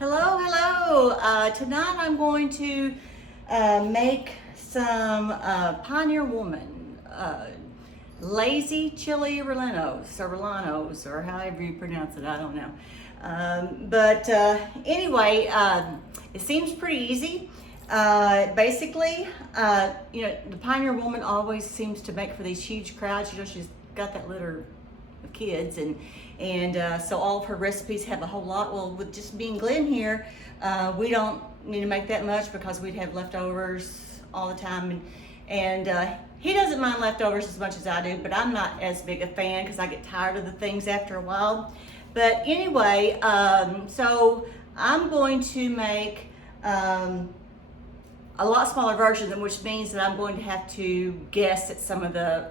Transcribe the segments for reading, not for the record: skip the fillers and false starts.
Hello, hello. Tonight I'm going to make some Pioneer Woman lazy chili rellenos or relanos or however you pronounce it. I don't know. Anyway, it seems pretty easy. Basically, the Pioneer Woman always seems to make for these huge crowds. She's got that litter of kids, and so all of her recipes have a whole lot. Well, with just being Glenn here, we don't need to make that much because we'd have leftovers all the time, and he doesn't mind leftovers as much as I do, but I'm not as big a fan because I get tired of the things after a while. But anyway, so I'm going to make a lot smaller version, which means that I'm going to have to guess at some of the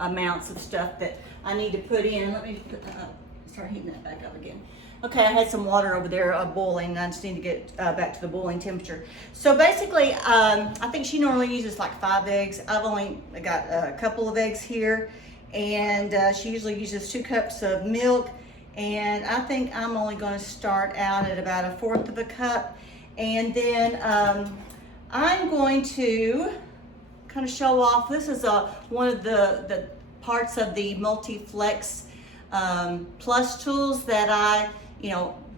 amounts of stuff that I need to put in. Let me start heating that back up again. Okay, I had some water over there boiling, and I just need to get back to the boiling temperature. So basically, I think she normally uses like 5 eggs. I've only got a couple of eggs here, and she usually uses 2 cups of milk, and I think I'm only going to start out at about 1/4 of a cup, and then I'm going to kind of show off. This is one of the parts of the Multi-Flex Plus tools that I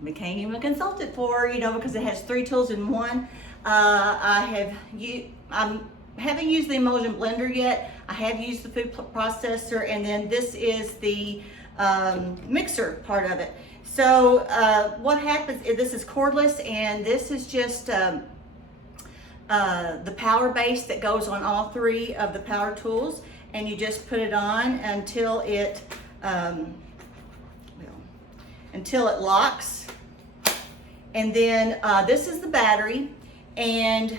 became even a consultant for, because it has 3 tools in one. I haven't used the emulsion blender yet. I have used the food processor, and then this is the mixer part of it. So what happens is this is cordless, and this is just the power base that goes on all 3 of the power tools, and you just put it on until it locks. And then this is the battery, and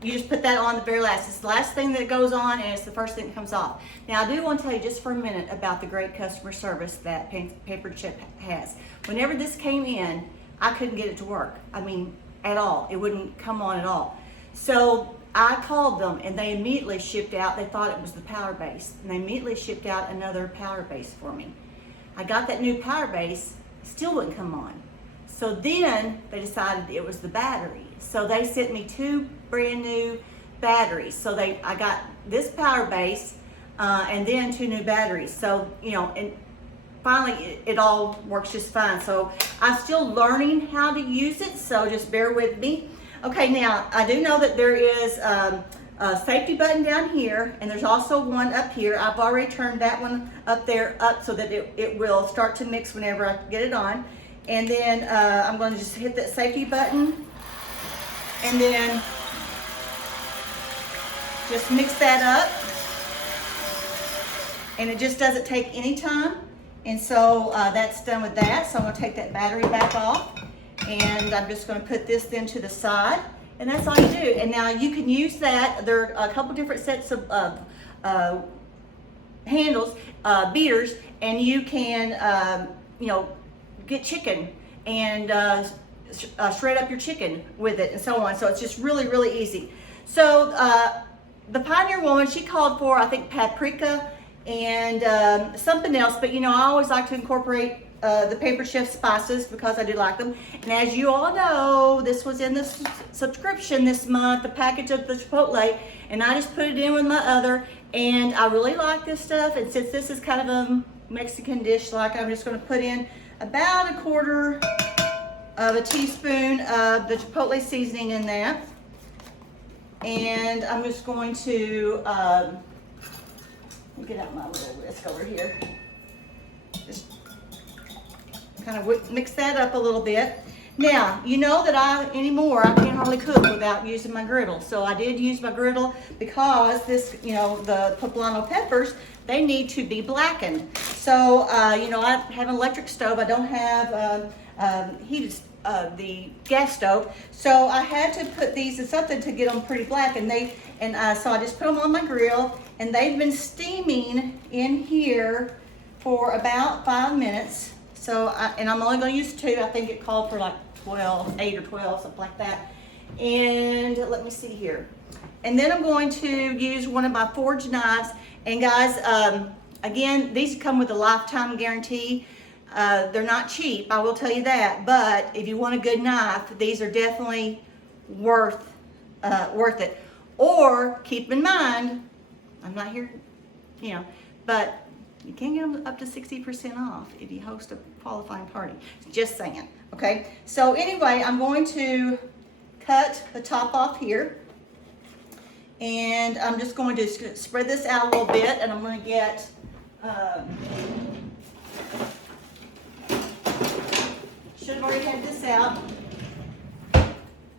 you just put that on the very last. It's the last thing that goes on, and it's the first thing that comes off. Now, I do want to tell you just for a minute about the great customer service that Paper Chip has. Whenever this came in, I couldn't get it to work. I mean, at all. It wouldn't come on at all. So I called them, and they immediately shipped out. They thought it was the power base, and they immediately shipped out another power base for me. I got that new power base, still wouldn't come on. So then they decided it was the battery. So they sent me 2 brand new batteries. So I got this power base and then 2 new batteries. So, and finally it all works just fine. So I'm still learning how to use it, so just bear with me. Okay, now I do know that there is a safety button down here, and there's also one up here. I've already turned that one up there up so that it will start to mix whenever I get it on. And then I'm going to just hit that safety button, and then just mix that up. And it just doesn't take any time. And so that's done with that. So I'm going to take that battery back off, and I'm just going to put this then to the side, and that's all you do. And now you can use that. There are a couple different sets of handles, beaters, and you can get chicken and shred up your chicken with it and so on. So it's just really, really easy. So the Pioneer Woman, she called for, I think, paprika and something else, but I always like to incorporate the Paper Chef spices because I do like them. And as you all know, this was in the subscription this month, the package of the Chipotle, and I just put it in with my other, and I really like this stuff. And since this is kind of a Mexican dish, I'm just going to put in about 1/4 of a teaspoon of the Chipotle seasoning in that. And I'm just going to get out my little whisk over here. Just kind of mix that up a little bit. Now, you know that I can't hardly cook without using my griddle. So I did use my griddle because this, the poblano peppers, they need to be blackened. So, I have an electric stove. I don't have the gas stove. So I had to put these in something to get them pretty black. So I just put them on my grill, and they've been steaming in here for about 5 minutes. So, and I'm only going to use 2. I think it called for like 8 or 12, something like that. And let me see here. And then I'm going to use one of my forged knives. And guys, again, these come with a lifetime guarantee. They're not cheap, I will tell you that, but if you want a good knife, these are definitely worth it. Or keep in mind, I'm not here, you know, but you can get them up to 60% off if you host a qualifying party. Just saying, okay? So anyway, I'm going to cut the top off here. And I'm just going to spread this out a little bit, and I'm going to get should have already had this out,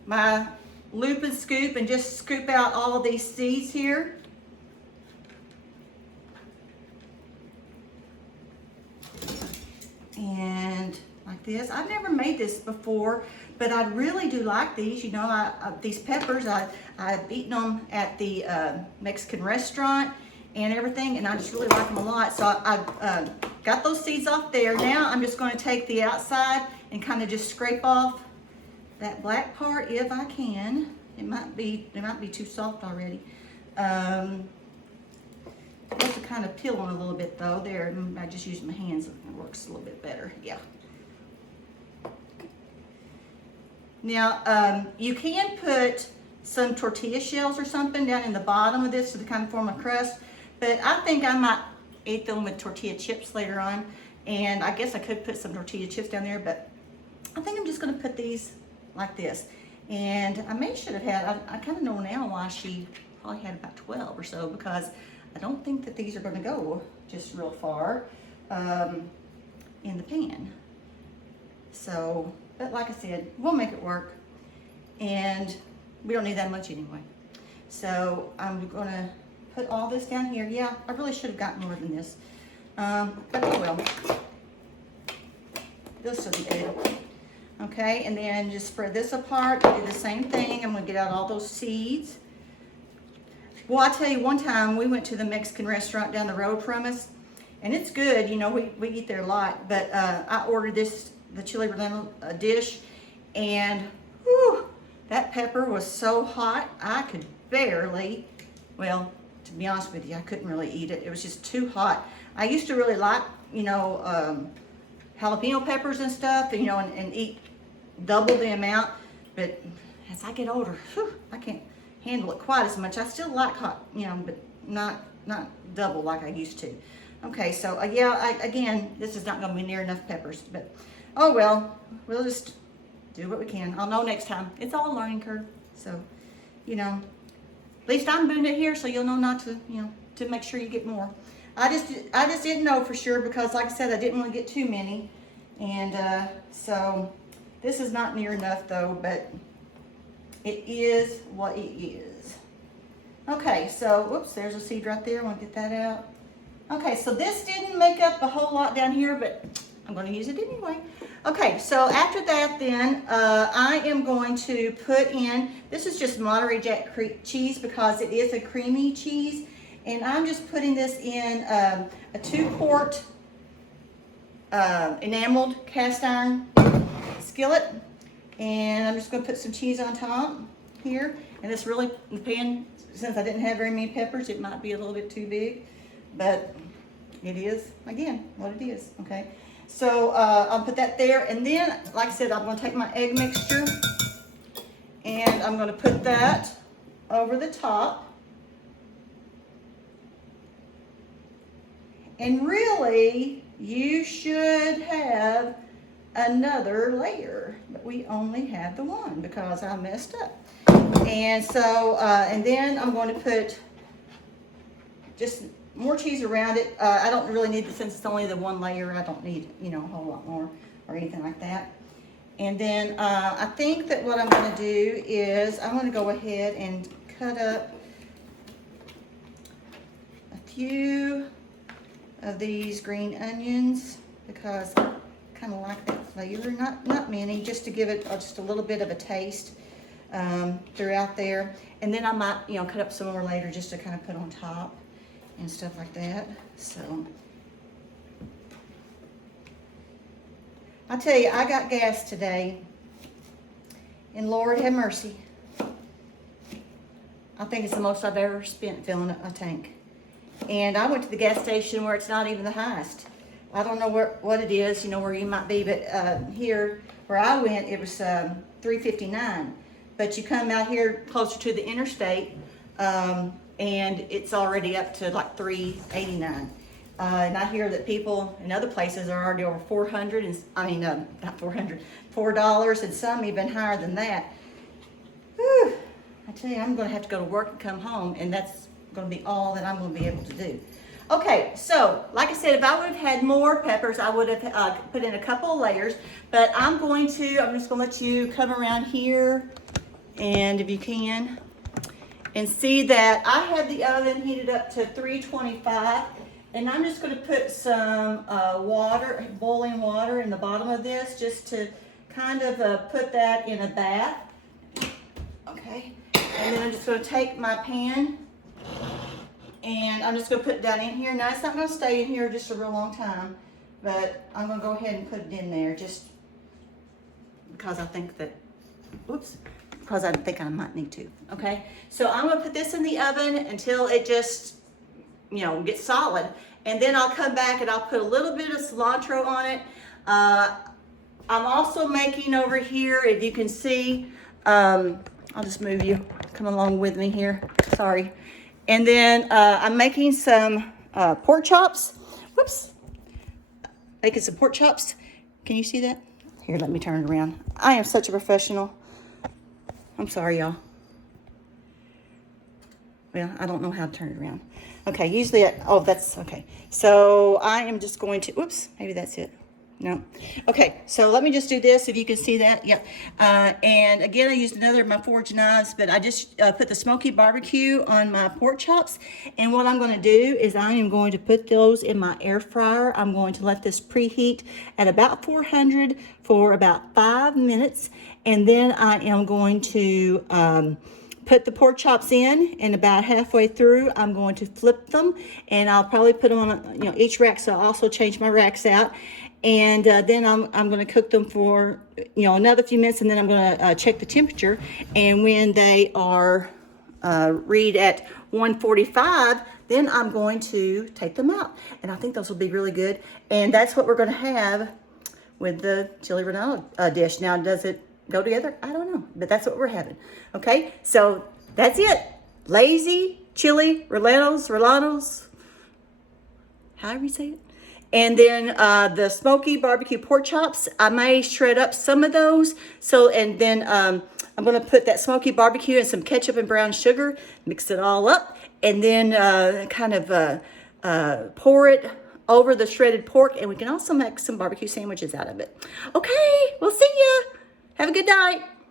my loop and scoop, and just scoop out all of these seeds here. And like this. I've never made this before, but I really do like these. You know, these peppers, I've eaten them at the Mexican restaurant and everything, and I just really like them a lot. So I got those seeds off there. Now I'm just going to take the outside and kind of just scrape off that black part if I can. It might be too soft already. I have to kind of peel on a little bit though. There, I just use my hands. It works a little bit better. Yeah. Now, you can put some tortilla shells or something down in the bottom of this to kind of form a crust, but I think I might eat them with tortilla chips later on, and I guess I could put some tortilla chips down there, but I think I'm just going to put these like this. And I should have had, I kind of know now why she probably had about 12 or so, because I don't think that these are going to go just real far in the pan. So, but like I said, we'll make it work, and we don't need that much anyway. So I'm gonna put all this down here. Yeah, I really should have gotten more than this, but oh well. This will be good. Okay, and then just spread this apart. Do the same thing. I'm gonna get out all those seeds. Well, I tell you, one time we went to the Mexican restaurant down the road from us, and it's good. You know, we eat there a lot, but I ordered the Chile Rellenos dish, and whew, that pepper was so hot, I could barely, well, to be honest with you, I couldn't really eat it. It was just too hot. I used to really like, you know, jalapeno peppers and stuff, you know, and eat double the amount, but as I get older, whew, I can't handle it quite as much. I still like hot, you know, but not double like I used to. Okay, so yeah, again, this is not going to be near enough peppers, but oh well, we'll just do what we can. I'll know next time. It's all a learning curve. So, you know, at least I'm doing it here, so you'll know not to, you know, to make sure you get more. I just didn't know for sure, because like I said, I didn't want to get too many. And so this is not near enough though, but it is what it is. Okay, so whoops, there's a seed right there. I want to get that out. Okay, so this didn't make up a whole lot down here, but I'm going to use it anyway. Okay, so after that then, I am going to put in, this is just Monterey Jack cheese because it is a creamy cheese. And I'm just putting this in a 2-quart enameled cast iron skillet. And I'm just going to put some cheese on top here. And this really, the pan, since I didn't have very many peppers, it might be a little bit too big. But it is, again, what it is, okay? So I'll put that there, and then, like I said, I'm going to take my egg mixture, and I'm going to put that over the top. And really, you should have another layer, but we only have the one because I messed up. And so, and then I'm going to put just more cheese around it. I don't really need it, since it's only the one layer. I don't need, you know, a whole lot more or anything like that. And then I think that what I'm going to do is I'm going to go ahead and cut up a few of these green onions, because I kind of like that flavor. Not many, just to give it just a little bit of a taste throughout there. And then I might, you know, cut up some more later just to kind of put on top and stuff like that. So I tell you, I got gas today, and Lord have mercy, I think it's the most I've ever spent filling a tank. And I went to the gas station where it's not even the highest. I don't know what it is, you know, where you might be, but here where I went, it was $3.59. But you come out here closer to the interstate, and it's already up to like $3.89. And I hear that people in other places are already over 400, and not 400, $4, and some even higher than that. Whew. I tell you, I'm going to have to go to work and come home, and that's going to be all that I'm going to be able to do. Okay, so like I said, if I would have had more peppers, I would have put in a couple of layers, but I'm just going to let you come around here, and if you can, and see that I have the oven heated up to 325, and I'm just going to put some water, boiling water in the bottom of this, just to kind of put that in a bath. Okay, and then I'm just going to take my pan, and I'm just going to put it down in here. Now, it's not going to stay in here just a real long time, but I'm going to go ahead and put it in there just because I think that, because I think I might need to, okay? So I'm going to put this in the oven until it just, you know, gets solid, and then I'll come back and I'll put a little bit of cilantro on it. I'm also making over here, if you can see, I'll just move you, come along with me here, sorry. And then I'm making some pork chops. Whoops. Making some pork chops. Can you see that? Here, let me turn it around. I am such a professional. I'm sorry, y'all. Well, I don't know how to turn it around. Okay, usually, that's okay. So I am just going to, maybe that's it. No. Okay, so let me just do this, if you can see that. Yep. And again, I used another of my forged knives, but I just put the smoky barbecue on my pork chops. And what I'm going to do is I am going to put those in my air fryer. I'm going to let this preheat at about 400 for about 5 minutes. And then I am going to put the pork chops in, and about halfway through, I'm going to flip them, and I'll probably put them on each rack, so I'll also change my racks out. And then I'm going to cook them for another few minutes, and then I'm going to check the temperature. And when they are read at 145, then I'm going to take them out. And I think those will be really good. And that's what we're going to have with the Chile Relleno dish. Now, does it go together? I don't know, but that's what we're having. Okay, so that's it. Lazy Chile Rellenos, however you say it. And then the smoky barbecue pork chops, I may shred up some of those. And then I'm going to put that smoky barbecue and some ketchup and brown sugar, mix it all up, and then pour it over the shredded pork. And we can also make some barbecue sandwiches out of it. Okay, we'll see ya. Have a good night.